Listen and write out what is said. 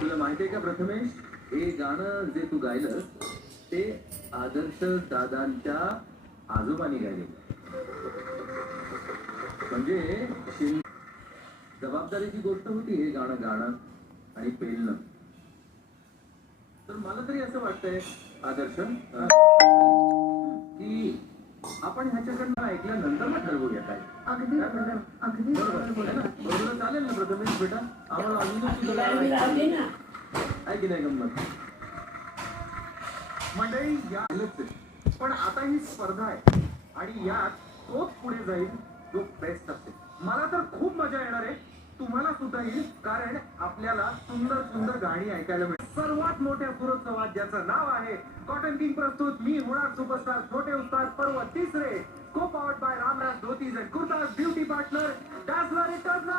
तुला माहितीये का प्रथमेश, हे गाणं जे तू गायलंस ते आदर्श दादांच्या आजोबांनी गायले. म्हणजे जबाबदारीची गोष्ट होती हे गाणं गाणं आणि पेलणं. तर मला तरी असं वाटतंय आदर्श की आपण ह्याच्याकडनं ऐकल्यानंतर मग ठरवूया काय. अगदी अगदी बरोबर आहे ना? बरोबर चालेल ना प्रथमेश बेटा? आम्हाला अजूनच आहे की नाही गंमत? मंडळी यायलाच आहे. पण आता ही स्पर्धा आहे आणि यात तोच पुढे जाईल जो बेस्ट असेल. मला तर खूप मजा येणार आहे, तुम्हाला सुद्धा येईल, कारण आपल्याला सुंदर सुंदर गाणी ऐकायला मिळेल. सर्वात मोठ्या सुरोत्सवात ज्याचं नाव आहे कॉटन किंग प्रस्तुत मी होणार सुपरस्टार छोटे उस्ताद पर्व तिसरे, को powered by Ramraj dhotis and kurtas beauty partner dazzler eternal.